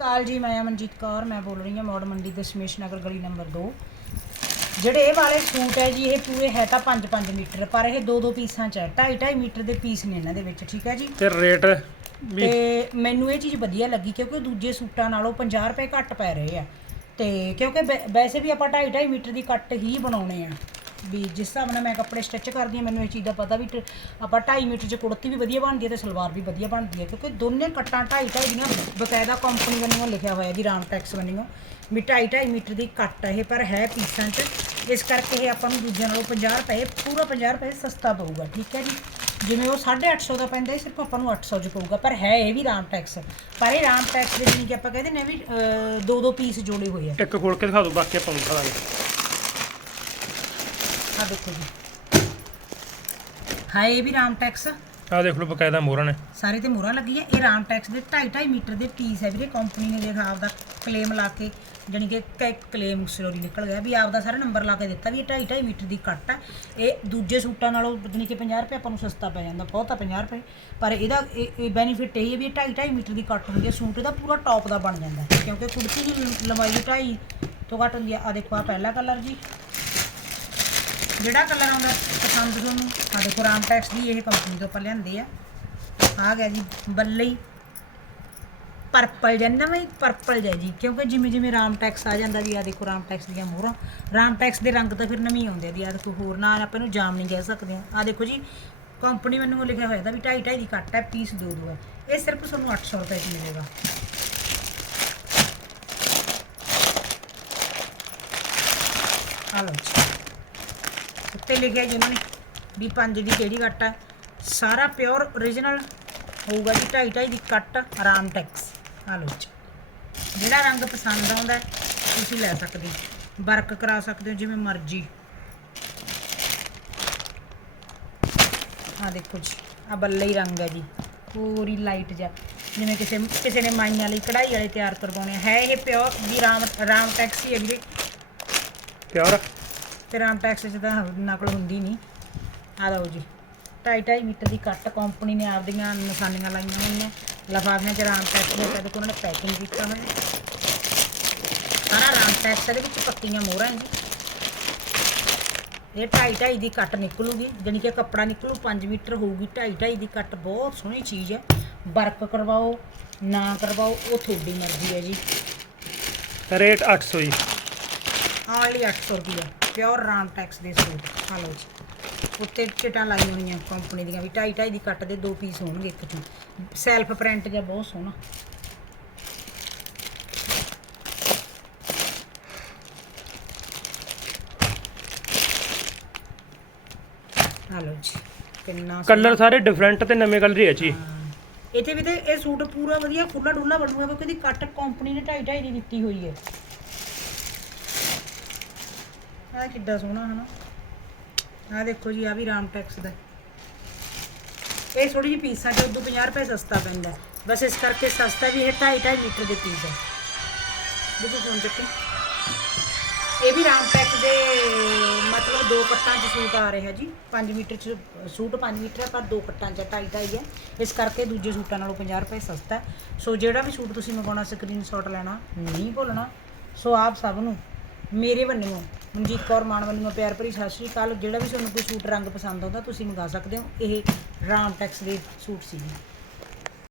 ਕਾਲ ਜੀ ਮੈਂ ਅਮਨਜੀਤ ਕੌਰ ਮੈਂ ਬੋਲ ਰਹੀ ਹਾਂ ਮੋੜ ਮੰਡੀ ਦਸ਼ਮੇਸ਼ ਨਗਰ ਗਲੀ ਨੰਬਰ 2 ਜਿਹੜੇ ਇਹ ਵਾਲੇ ਸੂਟ ਹੈ ਜੀ ਇਹ ਪੂਰੇ ਹੈ ਤਾਂ 5-5 ਮੀਟਰ ਪਰ ਇਹ 2-2 ਪੀਸਾਂ ਚ ਹੈ। 2.5 ਮੀਟਰ ਦੇ ਪੀਸ ਨੇ ਇਹਨਾਂ ਦੇ ਵਿੱਚ ਠੀਕ ਹੈ ਜੀ? ਤੇ ਰੇਟ ਤੇ ਮੈਨੂੰ ਇਹ ਚੀਜ਼ ਵਧੀਆ ਲੱਗੀ ਕਿਉਂਕਿ ਦੂਜੇ ਸੂਟਾਂ ਨਾਲੋਂ 50 ਰੁਪਏ ਘੱਟ ਪੈ ਰਹੇ ਆ। ਤੇ ਕਿਉਂਕਿ ਵੈਸੇ ਵੀ ਆਪਾਂ 2.5 ਮੀਟਰ ਦੀ ਕੱਟ ਹੀ ਬਣਾਉਣੇ ਆ। ਵੀ ਜਿਸ ਹਿਸਾਬ ਨਾਲ ਮੈਂ ਕੱਪੜੇ ਸਟਿਚ ਕਰਦੀ ਹਾਂ ਮੈਨੂੰ ਇਹ ਚੀਜ਼ ਦਾ ਪਤਾ ਵੀ ਟ- ਆਪਾਂ 2.5 ਮੀਟਰ 'ਚ ਕੁੜਤੀ ਵੀ ਵਧੀਆ ਬਣਦੀ ਹੈ ਤੇ ਸਲਵਾਰ ਵੀ ਵਧੀਆ ਬਣਦੀ ਹੈ ਕਿਉਂਕਿ ਦੋਨੇ ਕੱਟਾਂ 2.5 ਦੀਆਂ ਬਕਾਇਦਾ ਕੰਪਨੀ ਵੱਲੋਂ ਲਿਖਿਆ ਹੋਇਆ ਜੀ ਰਾਮ ਟੈਕਸ ਵੱਲੋਂ ਵੀ 2.5 ਮੀਟਰ ਦੀ ਕੱਟ ਹੈ ਇਹ ਪਰ ਹੈ ਪੀਸਾਂ 'ਚ। ਇਸ ਕਰਕੇ ਇਹ ਆਪਾਂ ਨੂੰ ਦੂਜਿਆਂ ਨਾਲੋਂ 50 ਰੁਪਏ ਪੂਰਾ 50 ਰੁਪਏ ਸਸਤਾ ਪਊਗਾ ਠੀਕ ਹੈ ਜੀ? ਜਿਵੇਂ ਉਹ 850 ਦਾ ਪੈਂਦਾ ਹੈ ਸਿਰਫ ਆਪਾਂ ਨੂੰ 800 ਚ ਪਊਗਾ ਪਰ ਹੈ ਇਹ ਵੀ ਰਾਮ ਟੈਕਸ ਪਰ ਇਹ ਰਾਮ ਟੈਕਸ ਦੇ ਜਿਵੇਂ ਕਿ ਆਪਾਂ ਕਹਿੰਦੇ ਨੇ ਵੀ ਅਹ, ਦੋ ਦੋ ਪੀਸ ਜੋੜੇ ਹੋਏ ਆ। ਇੱਕ ਖੋਲ ਕੇ ਦਿਖਾ ਦਿਓ ਬਾਕੀ ਆਪਾਂ ਨੂੰ ਦਿਖਾ ਦਾਂਗੇ। ਆ ਦੇਖੋ ਜੀ। ਹਾਂ ਇਹ ਵੀ ਰਾਮ ਟੈਕਸ। ਆਹ ਦੇਖ ਲਓ ਬਕਾਇਦਾ ਮੋਹਰਾਂ ਨੇ। ਸਾਰੇ ਤੇ ਮੋਹਰਾਂ ਲੱਗੀ ਹੈ ਇਹ ਰਾਮ ਟੈਕਸ ਦੇ 2.5 ਮੀਟਰ ਦੇ ਪੀਸ ਹੈ ਵੀਰੇ। ਕੰਪਨੀ ਨੇ ਦੇਖ ਆਪਦਾ ਕਲੇਮ ਲਾ ਕੇ ਜਾਣੀ ਕਿ ਕਲੇਮ ਸਲੋਰੀ ਨਿਕਲ ਗਿਆ ਵੀ ਆਪਦਾ ਸਾਰਾ ਨੰਬਰ ਲਾ ਕੇ ਦਿੱਤਾ ਵੀ ਇਹ 2.5 ਮੀਟਰ ਦੀ ਕੱਟ ਹੈ ਇਹ ਦੂਜੇ ਸੂਟਾਂ ਨਾਲੋਂ ਜਾਣੀ ਕਿ 50 ਰੁਪਏ ਆਪਾਂ ਨੂੰ ਸਸਤਾ ਪੈ ਜਾਂਦਾ। ਬਹੁਤ ਆ 50 ਰੁਪਏ। ਪਰ ਇਹਦਾ ਇਹ ਬੈਨੀਫਿਟ ਇਹ ਹੈ ਵੀ ਇਹ 2.5 ਮੀਟਰ ਦੀ ਕੱਟ ਹੁੰਦੀ ਹੈ ਸੂਟ ਇਹਦਾ ਪੂਰਾ ਟੌਪ ਦਾ ਬਣ ਜਾਂਦਾ। ਕਿਉਂਕਿ ਕੁੜਤੀ ਦੀ ਲੰਬਾਈ 2.5 ਤੋਂ ਘੱਟ ਹੁੰਦੀ ਆ। ਆ ਦੇਖੋ ਆ ਪਹਿਲਾ ਕਲਰ ਜੀ। ਜਿਹੜਾ ਕਲਰ ਆਉਂਦਾ ਪਸੰਦ ਤੁਹਾਨੂੰ ਆ ਦੇਖੋ ਰਾਮ ਟੈਕਸ ਦੀ ਇਹ ਕੰਪਨੀ ਤੋਂ ਆਪਾਂ ਲਿਆਂਦੇ ਆ। ਆ ਗਿਆ ਜੀ, ਬੱਲੀ ਪਰਪਲ ਜਾਂ ਨਵਾਂ ਪਰਪਲ ਜਿਹਾ ਜੀ। ਕਿਉਂਕਿ ਜਿਵੇਂ ਜਿਵੇਂ ਰਾਮ ਟੈਕਸ ਆ ਜਾਂਦਾ ਜੀ ਆ ਦੇਖੋ ਰਾਮ ਟੈਕਸ ਦੀਆਂ ਮੋਹਰਾਂ। ਰਾਮ ਟੈਕਸ ਦੇ ਰੰਗ ਤਾਂ ਫਿਰ ਨਵੇਂ ਆਉਂਦੇ ਆ ਵੀ ਆ ਦੇਖੋ ਹੋਰ ਨਾ ਆਪਾਂ ਇਹਨੂੰ ਜਾਮ ਨਹੀਂ ਕਹਿ ਸਕਦੇ ਆ ਆ ਦੇਖੋ ਜੀ ਕੰਪਨੀ ਮੈਨੂੰ ਲਿਖਿਆ ਹੋਇਆ ਤਾਂ ਵੀ 2.5 2.5 ਦੀ ਕੱਟ ਹੈ ਪੀਸ ਦੋ ਦੋ ਹੈ। ਇਹ ਸਿਰਫ ਤੁਹਾਨੂੰ 800 ਰੁਪਏ 'ਚ ਮਿਲੇਗਾ। ਆ ਲਓ ਉੱਤੇ ਲਿਖਿਆ ਜੀ ਉਹਨਾਂ ਨੇ ਵੀ ਪੰਜ ਦੀ ਕਿਹੜੀ ਕੱਟ ਹੈ ਸਾਰਾ ਪਿਓਰ origignal ਹੋਊਗਾ ਜੀ 2.5 2.5 ਦੀ ਕੱਟ ਆਰਾਮ ਟੈਕਸ ਆ ਲਓ ਜਿਹੜਾ ਰੰਗ ਪਸੰਦ ਆਉਂਦਾ, ਤੁਸੀਂ ਲੈ ਸਕਦੇ ਹੋ। ਵਰਕ ਕਰਾ ਸਕਦੇ ਹੋ, ਜਿਵੇਂ ਮਰਜ਼ੀ। ਆ ਦੇਖੋ ਜੀ ਆ ਬੱਲੇ ਹੀ ਰੰਗ ਹੈ ਜੀ। ਪੂਰੀ ਲਾਈਟ ਜਿਹਾ। ਜਿਵੇਂ ਕਿਸੇ ਕਿਸੇ ਨੇ ਮਾਈਆਂ ਲਈ ਕਢਾਈ ਵਾਲੇ ਤਿਆਰ ਕਰਵਾਉਣੇ ਆ। ਹੈ ਇਹ ਪਿਓਰ ਵੀ ਰਾਮ ਰਾਮ ਟੈਕਸ ਹੀ ਹੈ ਵੀਰੇ। ਪਿਆਰ ਤੇ ਰਾਮ ਟੈਕਸ 'ਚ ਤਾਂ ਨਕਲ ਹੁੰਦੀ ਨਹੀਂ ਆ ਲਓ ਜੀ। ਢਾਈ ਢਾਈ ਮੀਟਰ ਦੀ ਕੱਟ ਕੰਪਨੀ ਨੇ ਆਪਦੀਆਂ ਨਿਸ਼ਾਨੀਆਂ ਲਾਈਆਂ ਹੋਈਆਂ। ਲਫਾਫਿਆਂ 'ਚ ਰਾਮ ਟੈਕਸ ਦੇ ਤੇ ਉਹਨਾਂ ਨੇ ਪੈਕਿੰਗ ਕੀਤਾ ਹੋਇਆ। ਸਾਰਾ ਰਾਮ ਟੈਕਸ ਦੇ ਵਿੱਚ ਪੱਕੀਆਂ ਮੋਹਰਾਂ ਜੀ ਇਹ ਢਾਈ ਢਾਈ ਦੀ ਕੱਟ ਨਿਕਲੂਗੀ ਜਾਣੀ ਕਿ ਕੱਪੜਾ ਨਿਕਲੂ 5 ਮੀਟਰ ਹੋਊਗੀ। ਢਾਈ ਢਾਈ ਦੀ ਕੱਟ ਬਹੁਤ ਸੋਹਣੀ ਚੀਜ਼ ਹੈ। ਵਰਕ ਕਰਵਾਓ ਨਾ ਕਰਵਾਓ ਉਹ ਤੁਹਾਡੀ ਮਰਜ਼ੀ ਹੈ ਜੀ। ਰੇਟ 800 ਜੀ। ਆਨਲੀ 800 ਰੁਪਏ ਪਿਓਰ ਰਾਮ ਟੈਕਸ ਦੇ ਸੂਟ ਆ ਲਓ ਜੀ। ਉੱਤੇ ਚਟਾਂ ਲਾਈਆਂ ਹੋਈਆਂ ਕੰਪਨੀ ਦੀਆਂ ਵੀ ਢਾਈ ਢਾਈ ਦੀ ਕੱਟ ਦੇ ਦੋ ਪੀਸ ਹੋਣਗੇ ਇੱਕ ਚ। ਸੈਲਫ ਪ੍ਰਿੰਟ ਜਿਹਾ ਬਹੁਤ ਸੋਹਣਾ। ਆ ਲਓ ਜੀ ਕਿੰਨਾ ਕਲਰ ਸਾਰੇ ਡਿਫਰੈਂਟ ਤੇ ਨਵੇਂ ਕਲਰ ਹੀ ਆ ਜੀ। ਇੱਥੇ ਵੀ ਤੇ ਇਹ ਸੂਟ ਪੂਰਾ ਵਧੀਆ ਖੁੱਲਾ ਡੁੱਲਾ ਬਣੂਗਾ ਕਿਉਂਕਿ ਇਹਦੀ ਕੱਟ ਕੰਪਨੀ ਨੇ ਢਾਈ ਢਾਈ ਦੀ ਦਿੱਤੀ ਹੋਈ ਹੈ। ਆਹ ਕਿੱਡਾ ਸੋਹਣਾ ਹਨਾ। ਆਹ ਦੇਖੋ ਜੀ ਆ ਵੀ ਰਾਮ ਟੈਕਸ ਦਾ। ਇਹ ਥੋੜੀ ਜਿਹੀ ਪੀਸਾਂ ਚ ਉਦੋਂ 50 ਰੁਪਏ ਸਸਤਾ ਪੈਂਦਾ। ਬਸ ਇਸ ਕਰਕੇ ਸਸਤਾ ਵੀ ਇਹ ਢਾਈ ਢਾਈ ਮੀਟਰ ਦੇ ਪੀਸ ਹੈ ਦੇਖੋ ਫੋਨ ਚੱਕੇ ਇਹ ਵੀ ਰਾਮ ਟੈਕਸ ਦੇ, ਮਤਲਬ ਦੋ ਕੱਟਾਂ 'ਚ ਸੂਟ ਆ ਰਿਹਾ ਜੀ। 5 ਮੀਟਰ 'ਚ ਸੂਟ 5 ਮੀਟਰ ਹੈ ਪਰ ਦੋ ਕੱਟਾਂ 'ਚ ਢਾਈ ਢਾਈ ਹੈ ਇਸ ਕਰਕੇ ਦੂਜੇ ਸੂਟਾਂ ਨਾਲੋਂ 50 ਰੁਪਏ ਸਸਤਾ। ਸੋ ਜਿਹੜਾ ਵੀ ਸੂਟ ਤੁਸੀਂ ਮੰਗਵਾਉਣਾ ਸਕਰੀਨਸ਼ਾਟ ਲੈਣਾ, ਨਹੀਂ ਭੁੱਲਣਾ। ਸੋ ਆਪ ਸਭ ਨੂੰ ਮੇਰੇ ਵੱਲੋਂ, ਮਨਜੀਤ ਕੌਰ ਮਾਨ ਵੱਲੋਂ ਪਿਆਰ ਭਰੀ ਸਤਿ ਸ਼੍ਰੀ ਅਕਾਲ। ਜਿਹੜਾ ਵੀ ਤੁਹਾਨੂੰ ਕੋਈ ਸੂਟ ਰੰਗ ਪਸੰਦ ਆਉਂਦਾ, ਤੁਸੀਂ ਮੰਗਾ ਸਕਦੇ ਹੋ। ਇਹ ਰਾਮ ਟੈਕਸ ਦੇ ਸੂਟ ਸੀ